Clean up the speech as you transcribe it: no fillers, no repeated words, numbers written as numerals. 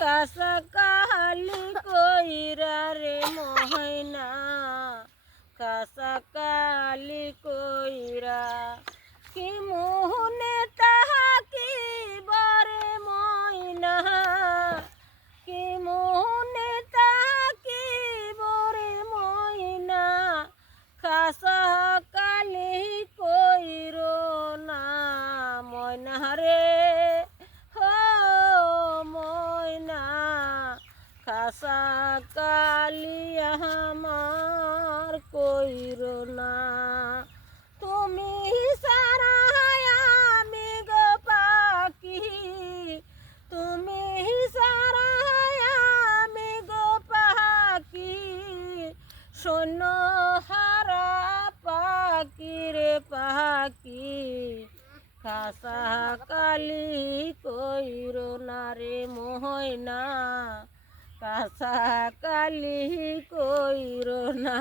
কাঁচা কালি কইরা রে ময়না, কাঁচা কালি কইরা কি মোহনে তাহাকি বরে ময়না, কি মোহনে তাহাকি বরে ময়না, কাঁচা কালি কইরো না ময়না রে, কাঁচা কালি আমার কইরো না। তুমি সারা আমি গো পাখি, তুমি সারা আমি গো পাখি, শূন্য হারা পাখি রে পাখি, কাঁচা কালি কইরো না রে ময়না, কাঁচা কালি কইরো না।